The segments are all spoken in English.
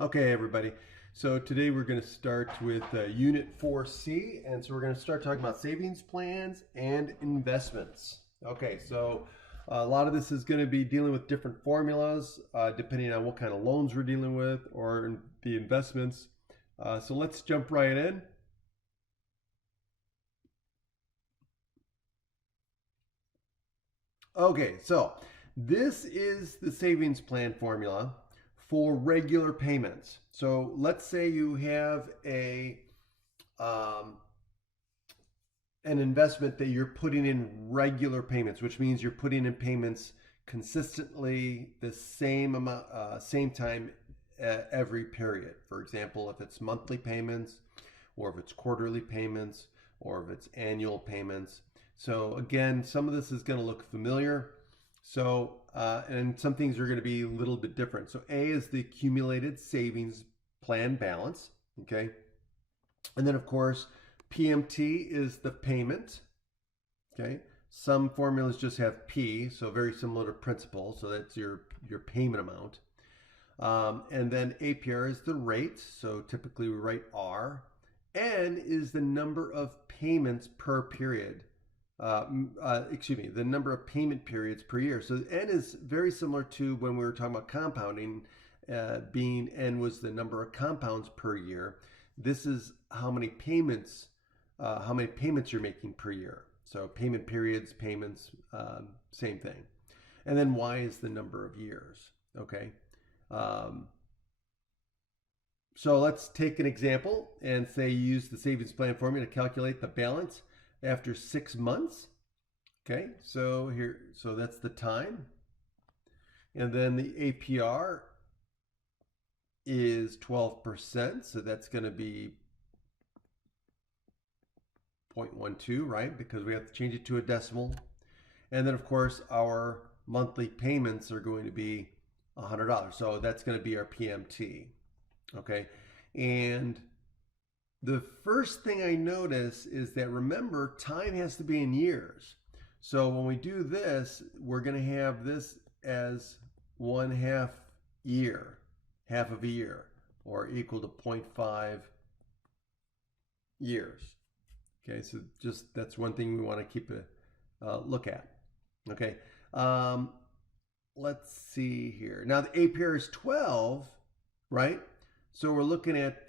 Okay, everybody. So today we're going to start with Unit 4C, and so we're going to start talking about savings plans and investments. Okay, so a lot of this is going to be dealing with different formulas depending on what kind of loans we're dealing with or the investments. So let's jump right in. Okay, so this is the savings plan formula for regular payments. So let's say you have um, an investment that you're putting in regular payments, which means you're putting in payments consistently the same amount, same time every period. For example, if it's monthly payments, or if it's quarterly payments, or if it's annual payments. So again, some of this is going to look familiar. So, and some things are going to be a little bit different. So A is the accumulated savings plan balance. Okay. And then of course, PMT is the payment. Okay. Some formulas just have P, so very similar to principal. So that's your payment amount. And then APR is the rate. So typically we write R. N is the number of payments per period. The number of payment periods per year. So N is very similar to when we were talking about compounding, being N was the number of compounds per year. This is how many payments you're making per year. So payment periods, payments, same thing. And then Y is the number of years. Okay. Um, so let's take an example and say you use the savings plan formula to calculate the balance after 6 months. Okay, so that's the time. And then the APR is 12%, so that's going to be 0.12, right? Because we have to change it to a decimal. And then of course our monthly payments are going to be $100. So that's going to be our PMT. Okay, and the first thing I notice is that, remember, time has to be in years. So when we do this, we're going to have this as 1/2 year, half of a year, or equal to 0.5 years. Okay, so just that's one thing we want to keep a look at. Okay, um, let's see here. Now the APR is 12, right? So we're looking at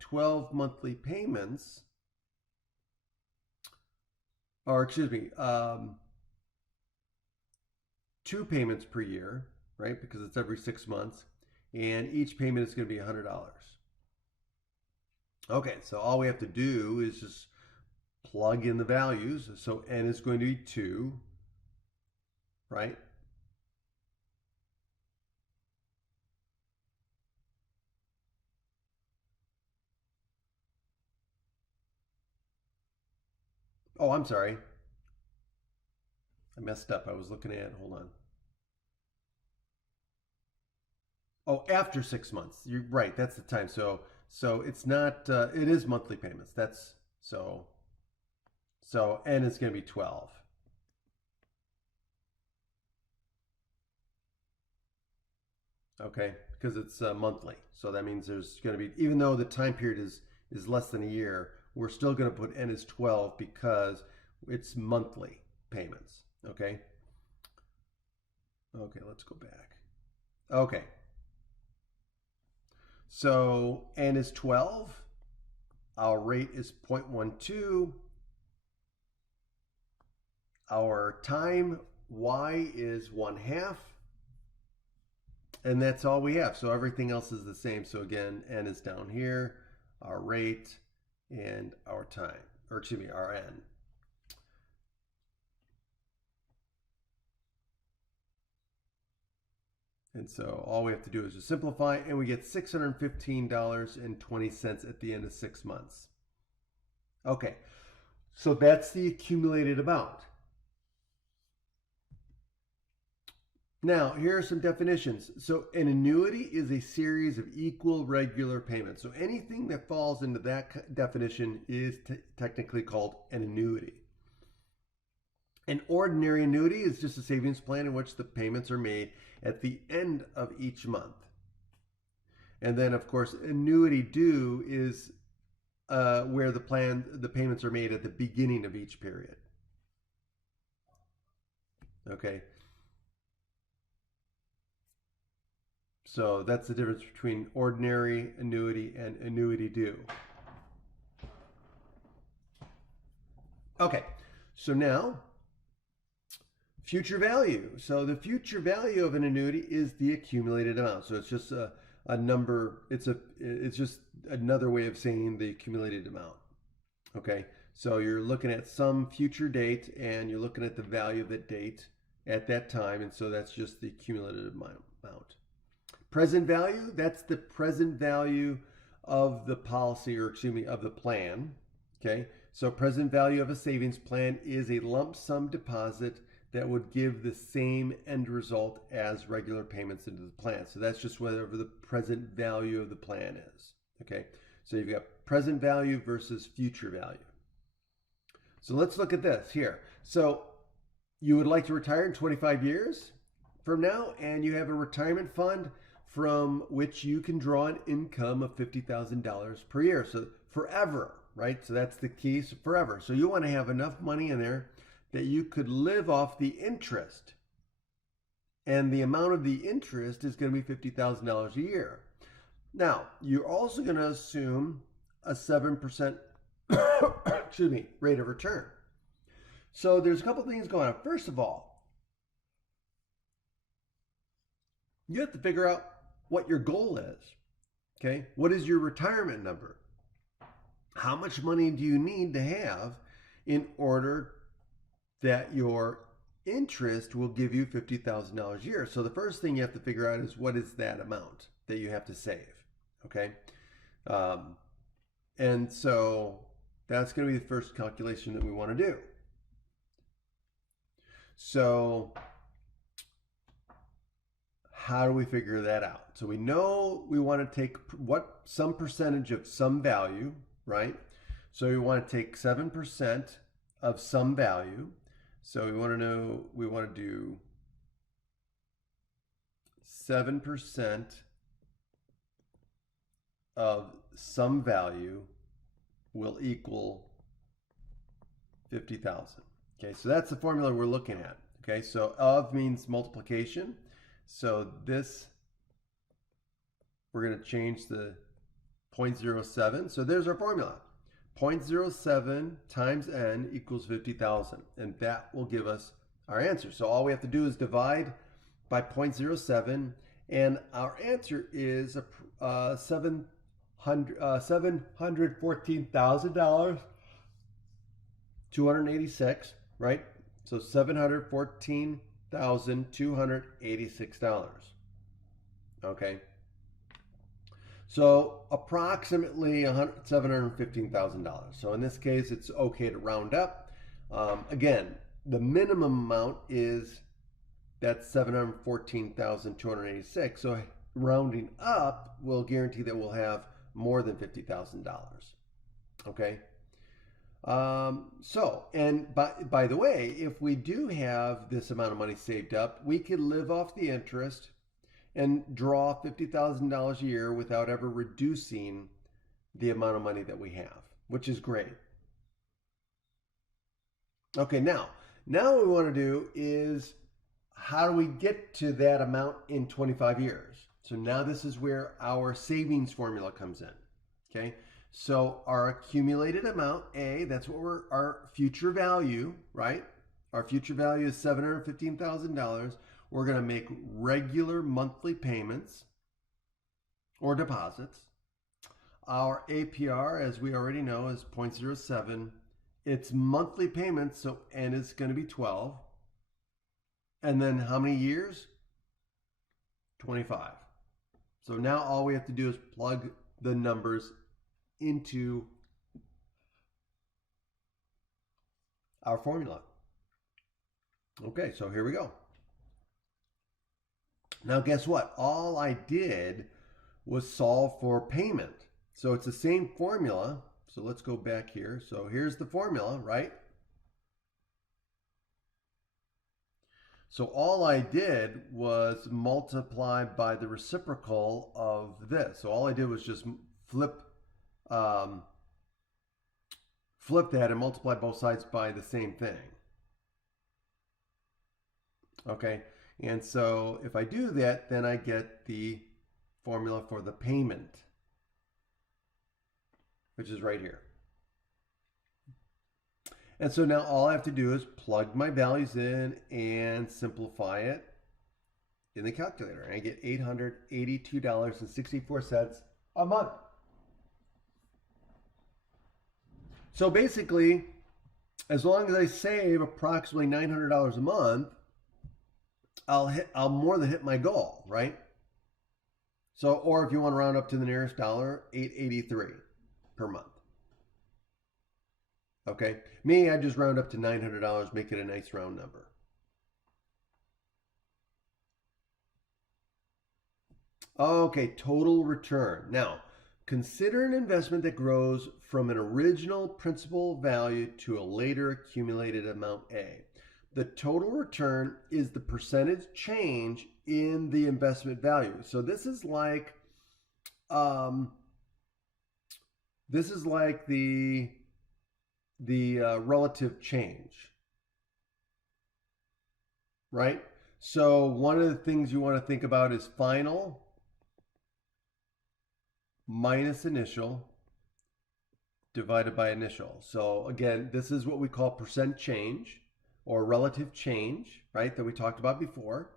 12 monthly payments, or excuse me, 2 payments per year, right? Because it's every 6 months, and each payment is going to be $100. Okay, so all we have to do is just plug in the values. So N is going to be 2, right? Oh, I'm sorry. I messed up. I was looking at, hold on. Oh, after 6 months. You're right. That's the time. So it's not. It is monthly payments. That's so N is going to be 12. Okay, because it's monthly. So that means there's going to be, even though the time period is less than a year, we're still going to put N as 12 because it's monthly payments. Okay. Okay, let's go back. Okay. So N is 12. Our rate is 0.12. Our time Y is 1/2. And that's all we have. So everything else is the same. So again, N is down here, our rate, and our time, or excuse me, our N. And so all we have to do is just simplify, and we get $615.20 at the end of 6 months. Okay, so that's the accumulated amount. Now, here are some definitions. So an annuity is a series of equal regular payments. So anything that falls into that definition is technically called an annuity. An ordinary annuity is just a savings plan in which the payments are made at the end of each month. And then, of course, annuity due is where the payments are made at the beginning of each period. Okay. So that's the difference between ordinary annuity and annuity due. Okay. So now, future value. So the future value of an annuity is the accumulated amount. So it's just a number. It's just another way of saying the accumulated amount. Okay. So you're looking at some future date, and you're looking at the value of that date at that time, and so that's just the accumulated amount. Present value, that's the present value of the policy, or excuse me, of the plan. Okay. So present value of a savings plan is a lump sum deposit that would give the same end result as regular payments into the plan. So that's just whatever the present value of the plan is. Okay. So you've got present value versus future value. So let's look at this here. So you would like to retire in 25 years from now, and you have a retirement fund from which you can draw an income of $50,000 per year. So forever, right? So that's the key, so forever. So you want to have enough money in there that you could live off the interest. And the amount of the interest is going to be $50,000 a year. Now, you're also going to assume a 7% excuse me, rate of return. So there's a couple things going on. First of all, you have to figure out what your goal is. Okay? What is your retirement number? How much money do you need to have in order that your interest will give you $50,000 a year? So the first thing you have to figure out is, what is that amount that you have to save? Okay? And so that's going to be the first calculation that we want to do. So how do we figure that out? So we know we want to take some percentage of some value, right? So we want to take 7% of some value. So we want to do 7% of some value will equal 50,000. Okay, so that's the formula we're looking at. Okay, so of means multiplication. So this, we're going to change the 0.07. So there's our formula. 0.07 times n equals 50,000. And that will give us our answer. So all we have to do is divide by 0.07. And our answer is $714,000, 286, right? So $714,286. Okay. So approximately $715,000. So in this case, it's okay to round up. Again, the minimum amount is that $714,286. So rounding up will guarantee that we'll have more than $50,000. Okay. And by the way, if we do have this amount of money saved up, we could live off the interest and draw $50,000 a year without ever reducing the amount of money that we have, which is great. Okay, now what we want to do is, how do we get to that amount in 25 years? So now this is where our savings formula comes in. Okay, so our accumulated amount, A, that's what our future value, right? Our future value is $715,000. We're going to make regular monthly payments or deposits. Our APR, as we already know, is 0.07. It's monthly payments, and it's going to be 12. And then how many years? 25. So now all we have to do is plug the numbers into our formula. Okay, so here we go. Now guess what? All I did was solve for payment. So it's the same formula. So let's go back here. So here's the formula, right? So all I did was multiply by the reciprocal of this. So all I did was just flip um, flip that and multiply both sides by the same thing. Okay, and so if I do that, then I get the formula for the payment, which is right here. And so now all I have to do is plug my values in and simplify it in the calculator. And I get $882.64 a month. So basically, as long as I save approximately $900 a month, I'll more than hit my goal, right? So, or if you want to round up to the nearest dollar, $883 per month. Okay, me, I just round up to $900, make it a nice round number. Okay, total return. Now, consider an investment that grows from an original principal value to a later accumulated amount A. The total return is the percentage change in the investment value. So this is like the relative change, right? So one of the things you want to think about is final minus initial divided by initial. So again, this is what we call percent change or relative change, right, that we talked about before.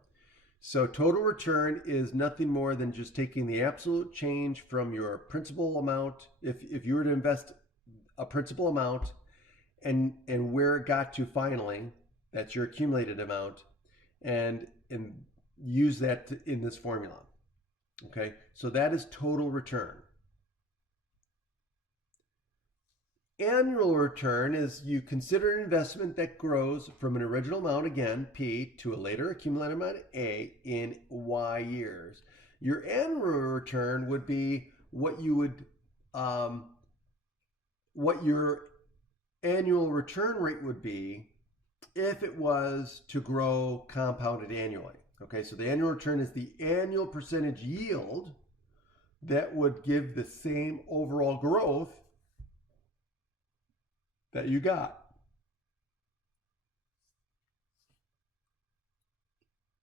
So total return is nothing more than just taking the absolute change from your principal amount. If you were to invest a principal amount and where it got to finally, that's your accumulated amount, and use that in this formula. Okay, so that is total return. Annual return is you consider an investment that grows from an original amount, again, P, to a later accumulated amount, A, in Y years. Your annual return would be what you would, what your annual return rate would be if it was to grow compounded annually. Okay, so the annual return is the annual percentage yield that would give the same overall growth that you got.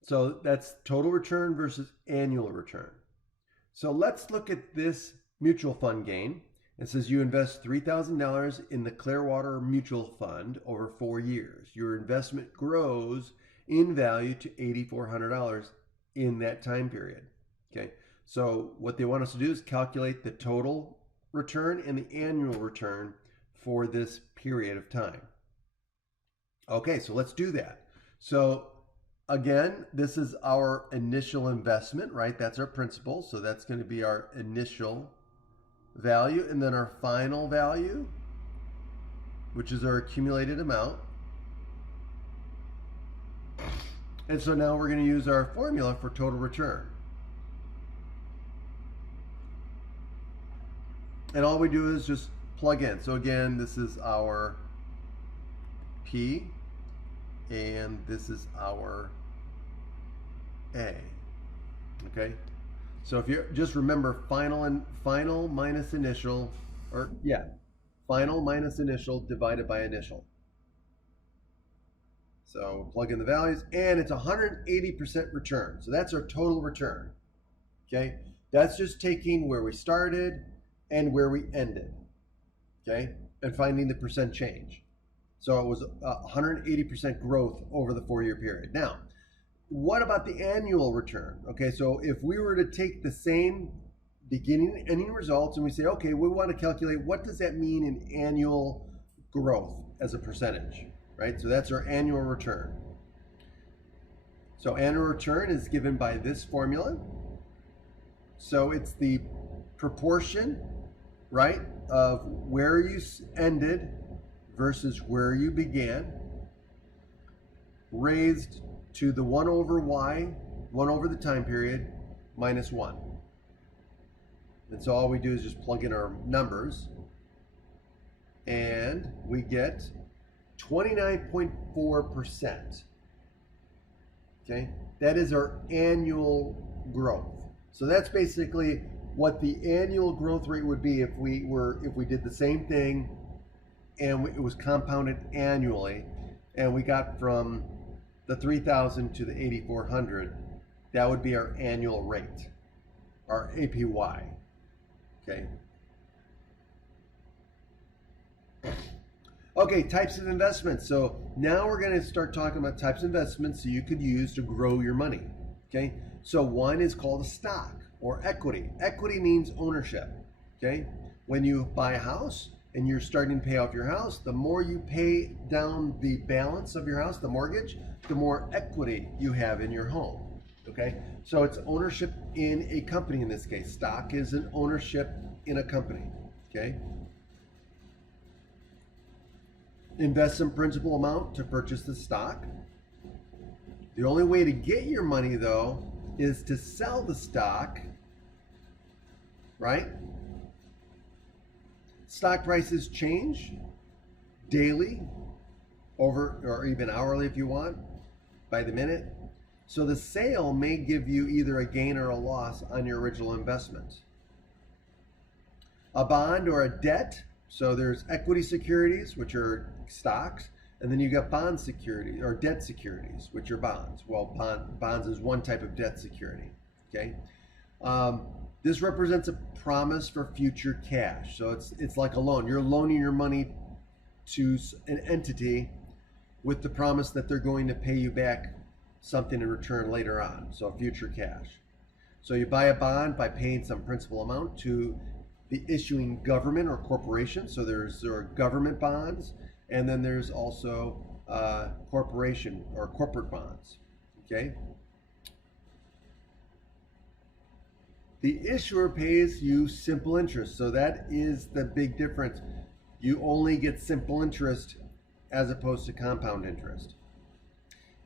So that's total return versus annual return. So let's look at this mutual fund gain. It says you invest $3,000 in the Clearwater Mutual Fund over 4 years. Your investment grows in value to $8,400 in that time period. Okay, so what they want us to do is calculate the total return and the annual return for this period of time. Okay, so let's do that. So again, this is our initial investment, right? That's our principal. So that's going to be our initial value, and then our final value, which is our accumulated amount. And so now we're going to use our formula for total return. And all we do is just plug in. So again, this is our P, and this is our A. Okay? So if you just remember final minus initial, or yeah, final minus initial divided by initial. So plug in the values, and it's 180% return. So that's our total return. Okay, that's just taking where we started and where we ended. Okay, and finding the percent change. So it was 180% growth over the 4-year period. Now, what about the annual return? Okay, so if we were to take the same beginning and ending results and we say, okay, we want to calculate what does that mean in annual growth as a percentage, right? So that's our annual return. So annual return is given by this formula. So it's the proportion, right, of where you ended versus where you began, raised to the 1 over y, 1 over the time period, minus 1. And so all we do is just plug in our numbers, and we get 29.4%. Okay, that is our annual growth. So that's basically what the annual growth rate would be if we did the same thing and it was compounded annually, and we got from the 3,000 to the 8,400. That would be our annual rate, our APY. Okay. Okay, types of investments. So now we're going to start talking about types of investments so you could use to grow your money. Okay, so one is called a stock or equity. Equity means ownership. Okay, when you buy a house and you're starting to pay off your house, the more you pay down the balance of your house, the mortgage, the more equity you have in your home. Okay, so it's ownership in a company in this case. Stock is an ownership in a company. Okay. Invest some principal amount to purchase the stock. The only way to get your money, though, is to sell the stock, right? Stock prices change daily, over or even hourly if you want, by the minute. So the sale may give you either a gain or a loss on your original investment. A bond or a debt. So there's equity securities, which are stocks, and then you got bond security or debt securities, which are bonds. Well, bonds is one type of debt security. Okay, this represents a promise for future cash. So it's like a loan. You're loaning your money to an entity with the promise that they're going to pay you back something in return later on. So future cash. So you buy a bond by paying some principal amount to the issuing government or corporation. So there are government bonds, and then there's also corporation or corporate bonds. Okay. The issuer pays you simple interest. So that is the big difference. You only get simple interest as opposed to compound interest.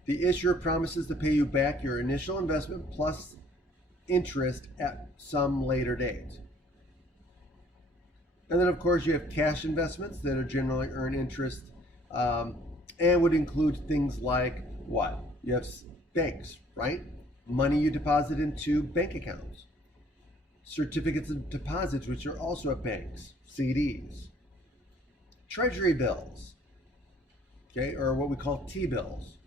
The issuer promises to pay you back your initial investment plus interest at some later date. And then, of course, you have cash investments that are generally earn interest and would include things like what? You have banks, right? Money you deposit into bank accounts. Certificates of deposits, which are also at banks, CDs. Treasury bills, okay, or what we call T-bills.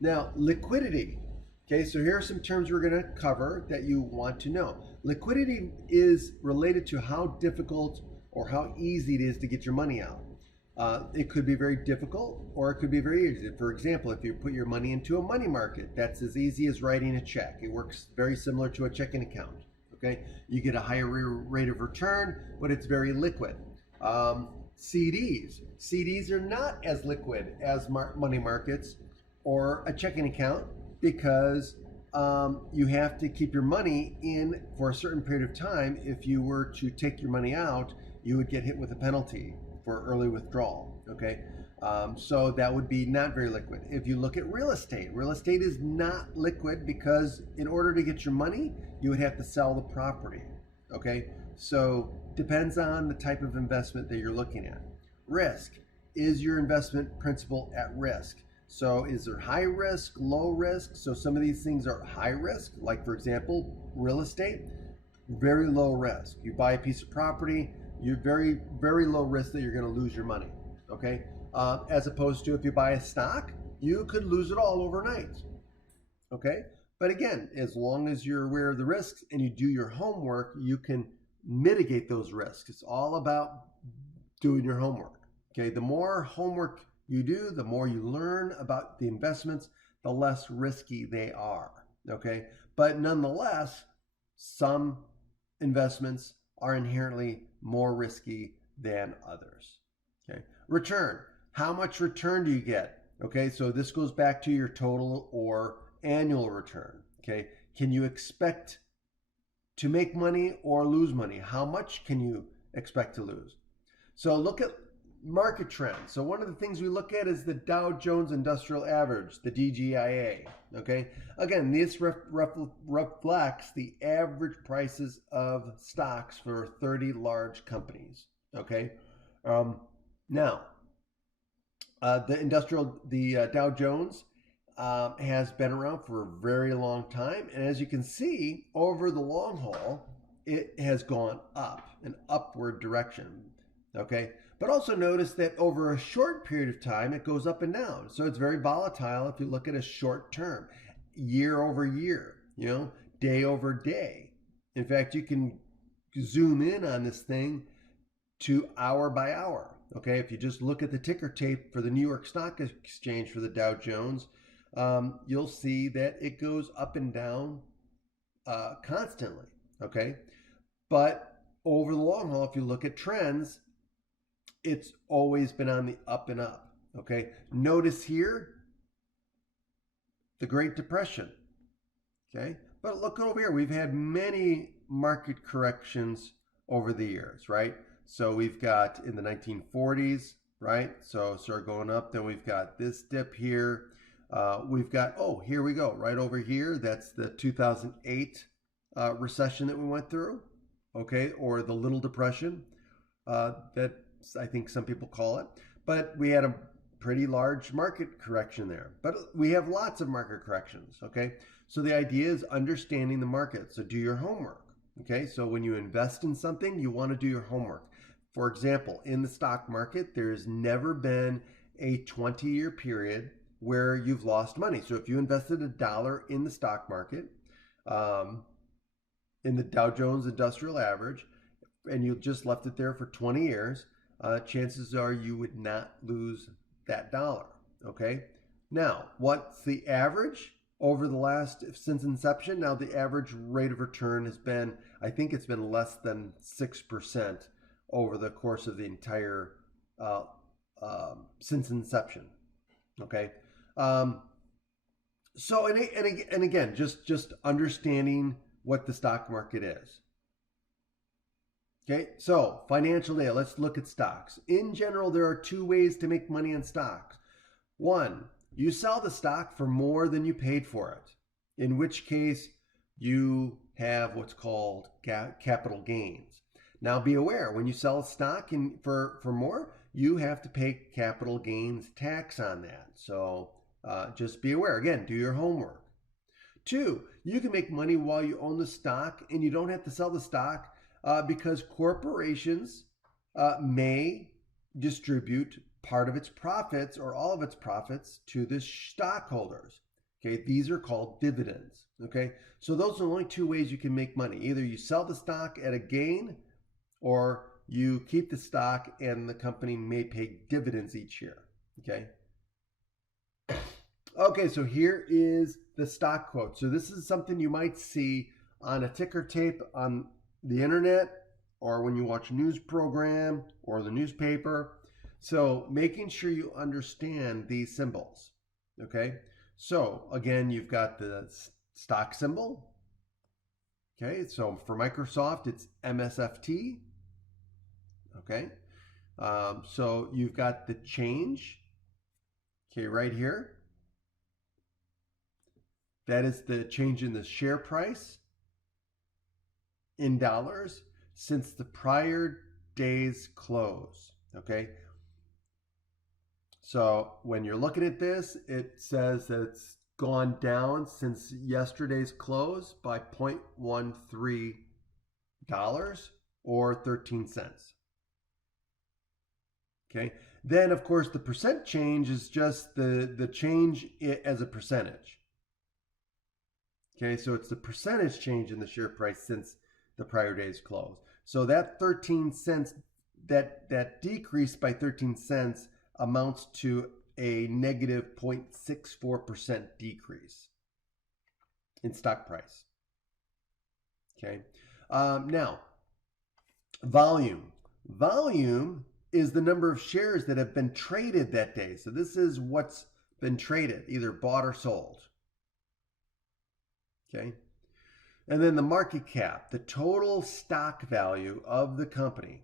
Now, liquidity. Okay, so here are some terms we're going to cover that you want to know. Liquidity is related to how difficult or how easy it is to get your money out. It could be very difficult or it could be very easy. For example, if you put your money into a money market, that's as easy as writing a check. It works very similar to a checking account. Okay, you get a higher rate of return, but it's very liquid. CDs are not as liquid as money markets or a checking account, because you have to keep your money in for a certain period of time. If you were to take your money out, you would get hit with a penalty for early withdrawal. Okay, so that would be not very liquid. If you look at real estate is not liquid because in order to get your money, you would have to sell the property. Okay, so depends on the type of investment that you're looking at. Risk. Is your investment principal at risk? So is there high risk, low risk? So some of these things are high risk, like for example, real estate, very low risk. You buy a piece of property, you're very, very low risk that you're going to lose your money. Okay. As opposed to if you buy a stock, you could lose it all overnight. Okay. But again, as long as you're aware of the risks and you do your homework, you can mitigate those risks. It's all about doing your homework. Okay. The more homework you do, the more you learn about the investments, the less risky they are. Okay. But nonetheless, some investments are inherently more risky than others. Okay. Return. How much return do you get? Okay. So this goes back to your total or annual return. Okay. Can you expect to make money or lose money? How much can you expect to lose? So look at market trends. So one of the things we look at is the Dow Jones Industrial Average, the DJIA. Okay. Again, this reflects the average prices of stocks for 30 large companies. Okay. Now, the Dow Jones has been around for a very long time. And as you can see, over the long haul, it has gone up, an upward direction. Okay. But also notice that over a short period of time, it goes up and down. So it's very volatile if you look at a short term, year over year, day over day. In fact, you can zoom in on this thing to hour by hour. Okay, if you just look at the ticker tape for the New York Stock Exchange for the Dow Jones, you'll see that it goes up and down constantly. Okay, but over the long haul, if you look at trends, it's always been on the up and up. Okay, notice here the Great Depression. Okay, but look over here, we've had many market corrections over the years, right? So we've got in the 1940s, right? So start going up. Then we've got this dip here. We've got, oh, here we go, right over here. That's the 2008 recession that we went through, okay, or the Little Depression that I think some people call it. But we had a pretty large market correction there. But we have lots of market corrections, okay? So the idea is understanding the market. So do your homework, okay? So when you invest in something, you want to do your homework. For example, in the stock market, there's never been a 20-year period where you've lost money. So if you invested $1 in the stock market, in the Dow Jones Industrial Average, and you just left it there for 20 years, chances are you would not lose that dollar, okay? Now, what's the average over the last, since inception? Now, the average rate of return has been, I think it's been less than 6% over the course of the entire, since inception, okay? So, and again, just understanding what the stock market is. Okay, so financial data, let's look at stocks. In general, there are two ways to make money on stocks. One, you sell the stock for more than you paid for it, in which case you have what's called capital gains. Now be aware, when you sell a stock for more, you have to pay capital gains tax on that. So just be aware. Again, do your homework. Two, you can make money while you own the stock and you don't have to sell the stock because corporations may distribute part of its profits or all of its profits to the stockholders. Okay, these are called dividends. Okay, so those are the only two ways you can make money. Either you sell the stock at a gain or you keep the stock and the company may pay dividends each year. Okay. Okay, so here is the stock quote. So this is something you might see on a ticker tape on the internet or when you watch a news program or the newspaper. So making sure you understand these symbols. Okay, so again, you've got the stock symbol. Okay, so for Microsoft, it's MSFT. Okay, so you've got the change. Okay, right here. That is the change in the share price in dollars since the prior day's close. Okay. So when you're looking at this, it says that it's gone down since yesterday's close by $0.13 or 13 cents. Okay. Then, of course, the percent change is just the change as a percentage. Okay, so it's the percentage change in the share price since the prior day's close. So that 13 cents, that decrease by 13 cents amounts to a negative 0.64% decrease in stock price. Okay, now volume. Volume is the number of shares that have been traded that day. So this is what's been traded, either bought or sold. Okay, and then the market cap, the total stock value of the company,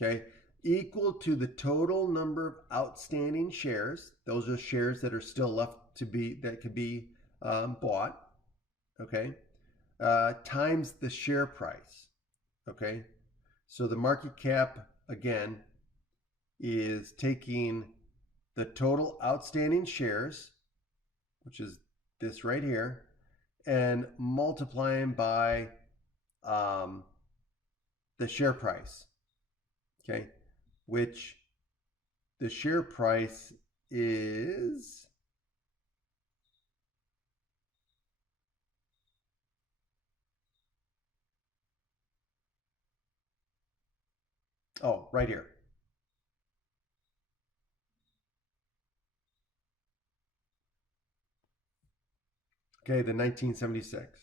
okay, equal to the total number of outstanding shares. Those are shares that are still left to be, that could be bought, okay, times the share price, okay. So the market cap, again, is taking the total outstanding shares which is this right here, and multiplying by um, the share price, okay, which the share price is right here. Okay, the 1976.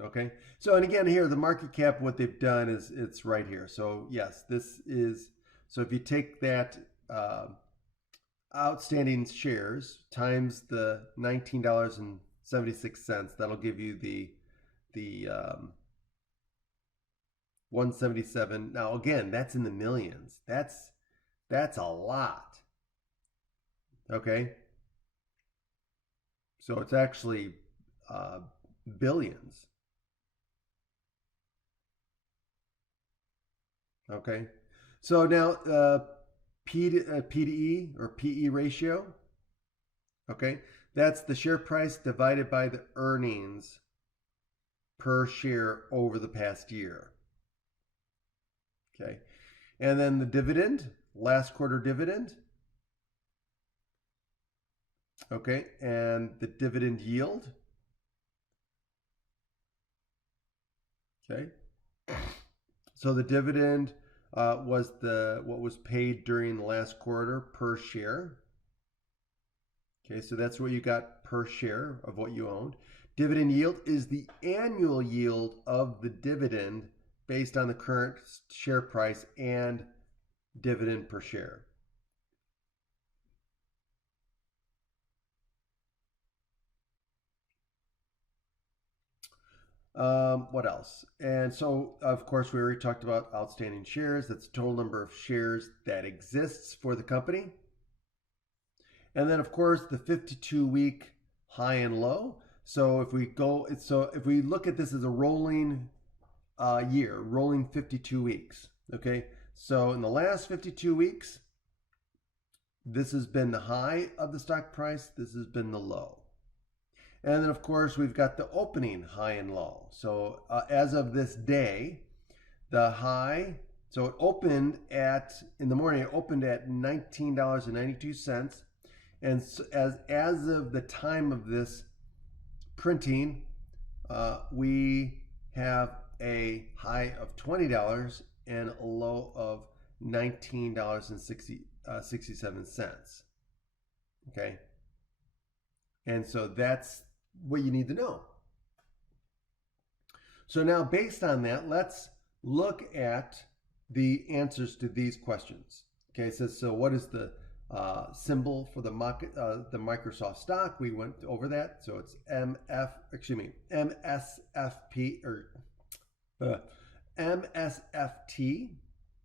Okay, so and again here the market cap, what they've done is it's right here. So yes, this is, so if you take that outstanding shares times the $19.76, that'll give you the 177. Now again, that's in the millions. That's a lot. Okay, so it's actually uh, billions. Okay, so now P to E or PE ratio. Okay, that's the share price divided by the earnings per share over the past year. Okay, and then the dividend, last quarter dividend. Okay, and the dividend yield. Okay, so the dividend was what was paid during the last quarter per share. Okay, so that's what you got per share of what you owned. Dividend yield is the annual yield of the dividend based on the current share price and dividend per share. What else? And so, of course, we already talked about outstanding shares. That's the total number of shares that exists for the company. And then, of course, the 52-week high and low. So if we look at this as a rolling year, rolling 52 weeks. Okay, so in the last 52 weeks, this has been the high of the stock price. This has been the low. And then, of course, we've got the opening high and low. So as of this day, the high, so it opened in the morning, it opened at $19.92. And so as of the time of this printing, we have a high of $20 and a low of $19.67. Okay. And so that's what you need to know. So now, based on that, let's look at the answers to these questions. Okay, it says, so what is the symbol for the Microsoft stock? We went over that. So it's MSFP or MSFT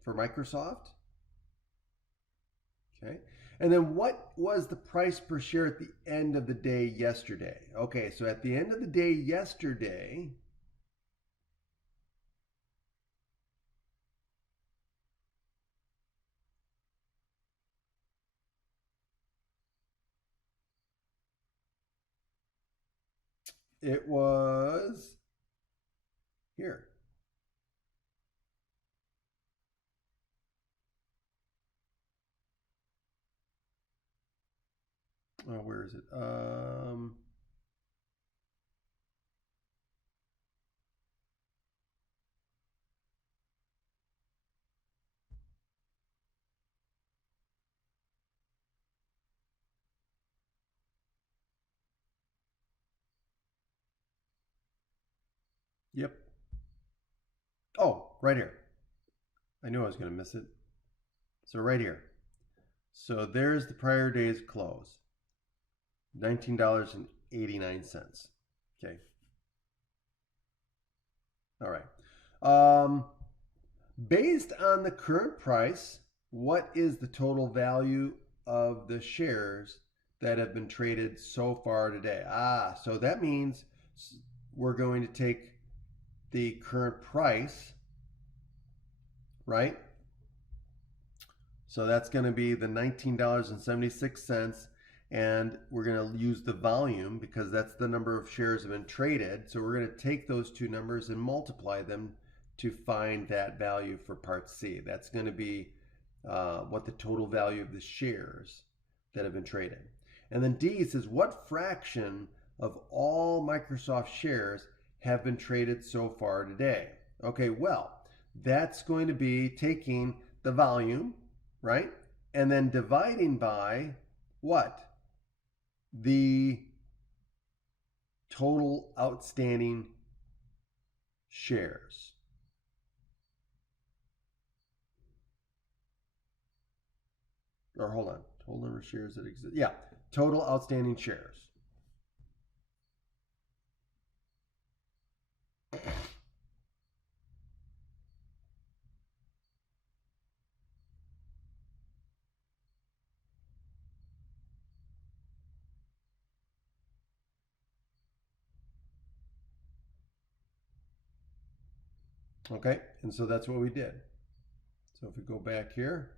for Microsoft. Okay. And then what was the price per share at the end of the day yesterday? Okay, so at the end of the day yesterday, it was here. Oh, where is it? Yep. Oh, right here. I knew I was going to miss it. So right here. So there's the prior day's close. $19.89. Okay. All right. Based on the current price, what is the total value of the shares that have been traded so far today? So that means we're going to take the current price, right? So that's going to be the $19.76, and we're going to use the volume because that's the number of shares that have been traded. So we're going to take those two numbers and multiply them to find that value for part C. That's going to be what the total value of the shares that have been traded. And then D says, what fraction of all Microsoft shares have been traded so far today? Okay, well, that's going to be taking the volume, right? And then dividing by what? The total outstanding shares. Or hold on, total number of shares that exist. Yeah, total outstanding shares. Okay, and so that's what we did. So if we go back here,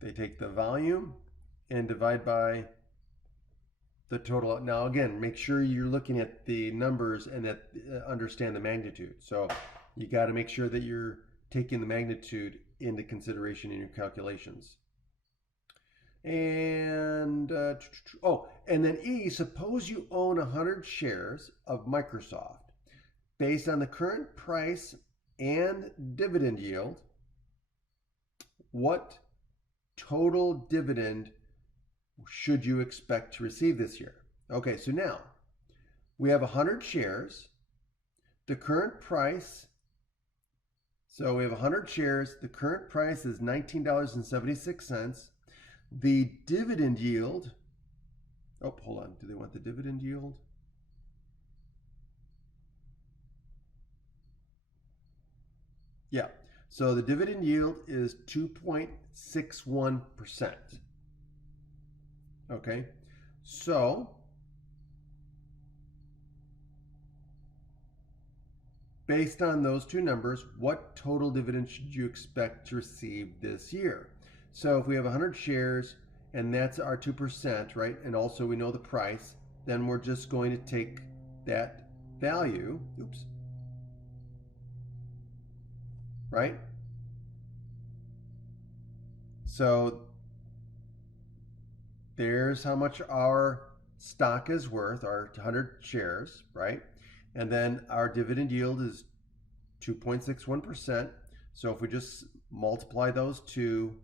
they take the volume and divide by the total. Now again, make sure you're looking at the numbers and that understand the magnitude. So you got to make sure that you're taking the magnitude into consideration in your calculations. And and then E, suppose you own 100 shares of Microsoft. Based on the current price and dividend yield, what total dividend should you expect to receive this year? Okay, so now we have 100 shares. The current price, so we have 100 shares. The current price is $19.76. The dividend yield, oh, hold on. Do they want the dividend yield? Yeah. So the dividend yield is 2.61%. Okay. So based on those two numbers, what total dividend should you expect to receive this year? So if we have 100 shares and that's our 2%, right? And also we know the price, then we're just going to take that value, oops, right? So there's how much our stock is worth, our 100 shares, right? And then our dividend yield is 2.61%. So if we just multiply those two,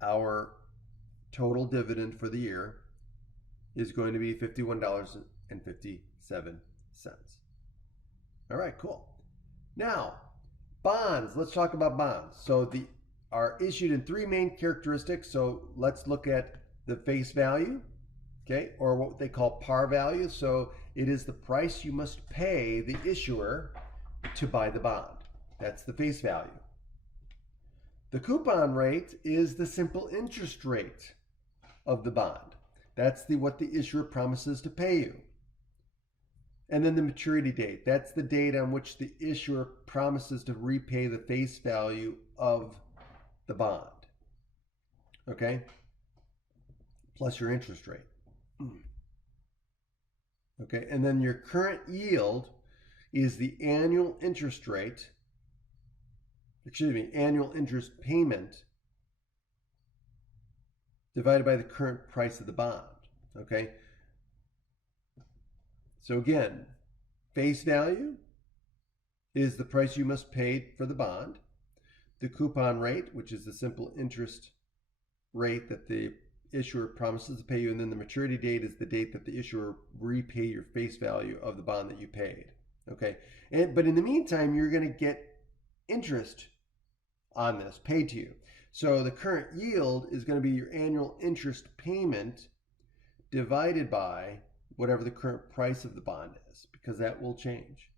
our total dividend for the year is going to be $51.57. All right, cool. Now, bonds. Let's talk about bonds. So the are issued in three main characteristics. So let's look at the face value, okay, or what they call par value. So it is the price you must pay the issuer to buy the bond. That's the face value. The coupon rate is the simple interest rate of the bond. That's what the issuer promises to pay you. And then the maturity date. That's the date on which the issuer promises to repay the face value of the bond. Okay? Plus your interest rate. Okay, and then your current yield is the annual interest rate, annual interest payment divided by the current price of the bond. Okay? So again, face value is the price you must pay for the bond. The coupon rate, which is the simple interest rate that the issuer promises to pay you, and then the maturity date is the date that the issuer repay your face value of the bond that you paid. Okay, but in the meantime, you're going to get interest on this paid to you. So the current yield is going to be your annual interest payment divided by whatever the current price of the bond is, because that will change.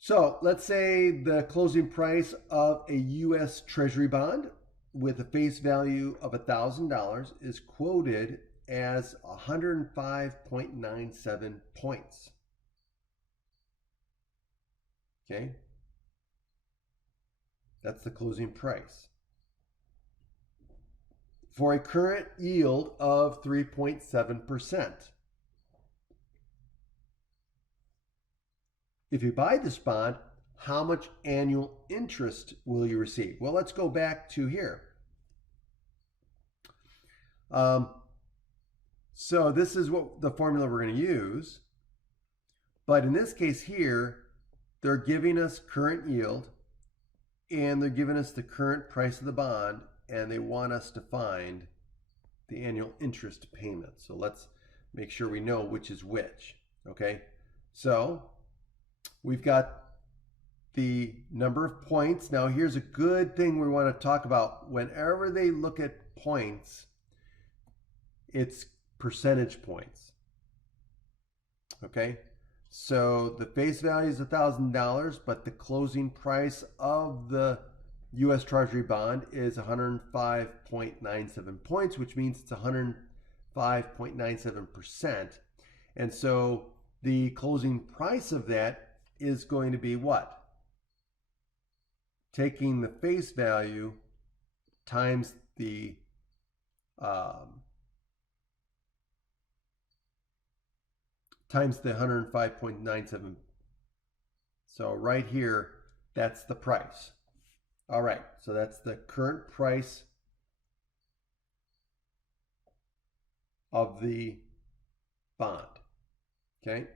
So let's say the closing price of a U.S. Treasury bond with a face value of $1,000 is quoted as 105.97 points. Okay? That's the closing price. for a current yield of 3.7%. If you buy this bond, how much annual interest will you receive? Well, let's go back to here. So this is what the formula we're going to use. But in this case here, they're giving us current yield and they're giving us the current price of the bond, and they want us to find the annual interest payment. So let's make sure we know which is which. Okay, so we've got the number of points. Now here's a good thing we want to talk about. Whenever they look at points, it's percentage points. Okay, so the face value is $1,000, but the closing price of the U.S. Treasury bond is 105.97 points, which means it's 105.97%. And so the closing price of that is going to be what? Taking the face value times the times the 105.97. So right here, that's the price. All right, so that's the current price of the bond. Okay,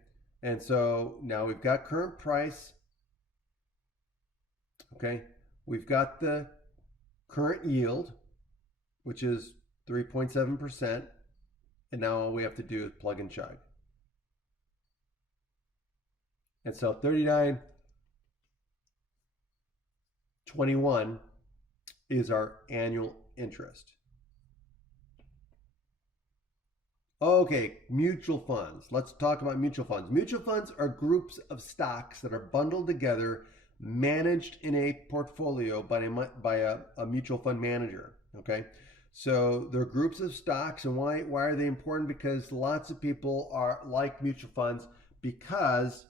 and so now we've got current price. Okay, we've got the current yield, which is 3.7%, and now all we have to do is plug and chug. And so 39.21 is our annual interest. Okay, mutual funds. Let's talk about mutual funds. Mutual funds are groups of stocks that are bundled together, managed in a portfolio by a mutual fund manager. Okay, so they're groups of stocks, and why are they important? Because lots of people are like mutual funds because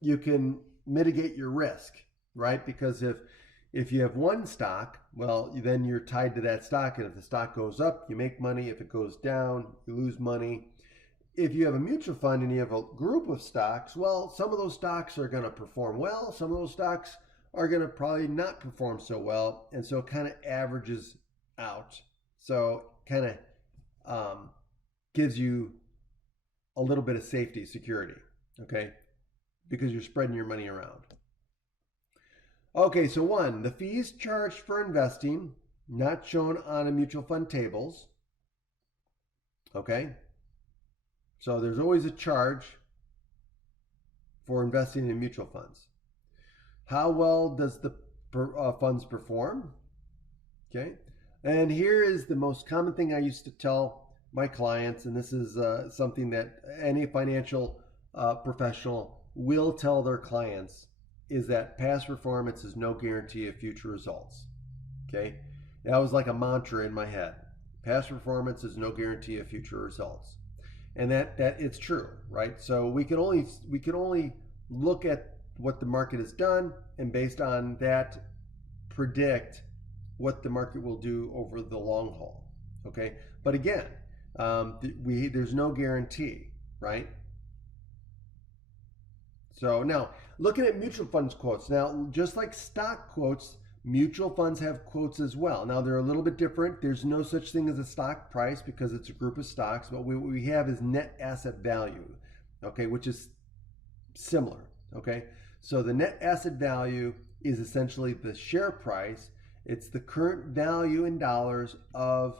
you can mitigate your risk, right? Because if you have one stock, well, then you're tied to that stock, and if the stock goes up, you make money. If it goes down, you lose money. If you have a mutual fund and you have a group of stocks, well, some of those stocks are going to perform well. Some of those stocks are going to probably not perform so well, and so it kind of averages out. So kind of gives you a little bit of safety, security, okay? Because you're spreading your money around. Okay, so one, the fees charged for investing, not shown on a mutual fund tables. Okay, so there's always a charge for investing in mutual funds. How well does the funds perform? Okay, and here is the most common thing I used to tell my clients, and this is something that any financial professional will tell their clients, is that past performance is no guarantee of future results. Okay, that was like a mantra in my head. Past performance is no guarantee of future results, and that it's true, right? So we can only look at what the market has done, and based on that, predict what the market will do over the long haul. Okay, but again, there's no guarantee, right? So now, looking at mutual funds quotes. Now, just like stock quotes, mutual funds have quotes as well. Now, they're a little bit different. There's no such thing as a stock price because it's a group of stocks. But what we have is net asset value, okay, which is similar, okay? So the net asset value is essentially the share price. It's the current value in dollars of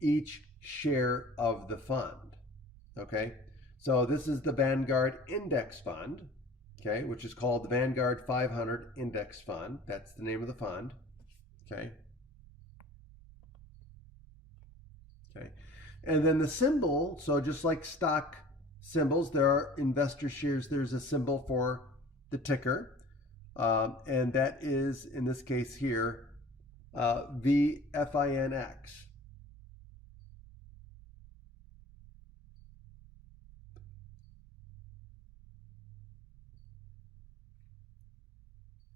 each share of the fund, okay? So this is the Vanguard Index Fund, okay, which is called the Vanguard 500 Index Fund. That's the name of the fund, okay? Okay, and then the symbol, so just like stock symbols, there are investor shares, there's a symbol for the ticker, and that is, in this case here, VFINX.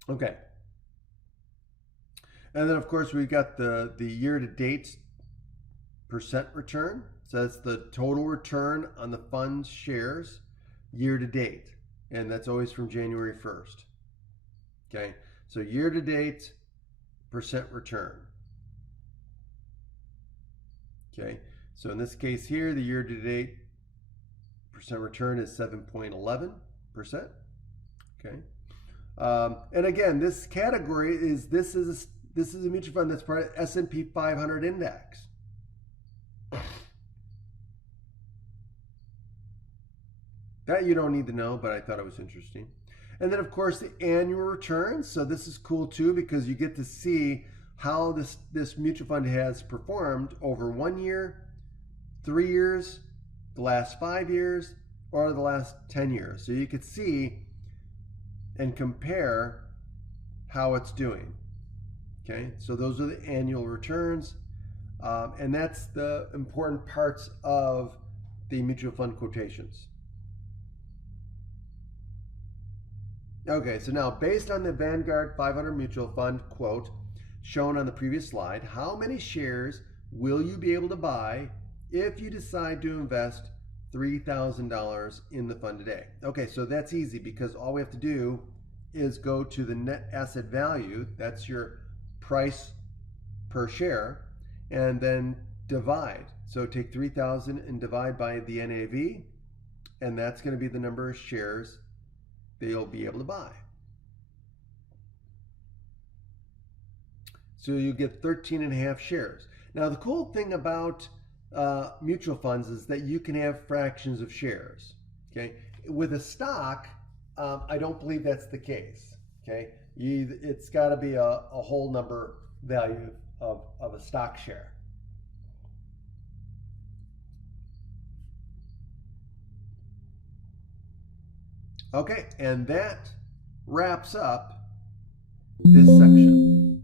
Okay. And then of course we've got the year-to-date percent return. So that's the total return on the fund's shares year-to-date. And that's always from January 1st. Okay, so year-to-date percent return. Okay, so in this case here, the year-to-date percent return is 7.11%. Okay, and again, this category is this is a mutual fund that's part of S&P 500 index. That you don't need to know, but I thought it was interesting. And then of course the annual returns. So this is cool too because you get to see how this mutual fund has performed over 1 year, 3 years, the last 5 years, or the last 10 years. So you could see and compare how it's doing. Okay, so those are the annual returns. And that's the important parts of the mutual fund quotations. Okay, so now based on the Vanguard 500 mutual fund quote shown on the previous slide, how many shares will you be able to buy if you decide to invest $3,000 in the fund today? Okay, so that's easy because all we have to do is go to the net asset value, that's your price per share, and then divide. So take 3,000 and divide by the NAV, and that's going to be the number of shares they'll be able to buy. So you get 13.5 shares. Now the cool thing about mutual funds is that you can have fractions of shares. Okay, with a stock, I don't believe that's the case. Okay, it's got to be a whole number value of a stock share. Okay, and that wraps up this section.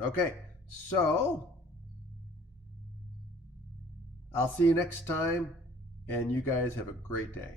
Okay, so I'll see you next time, and you guys have a great day.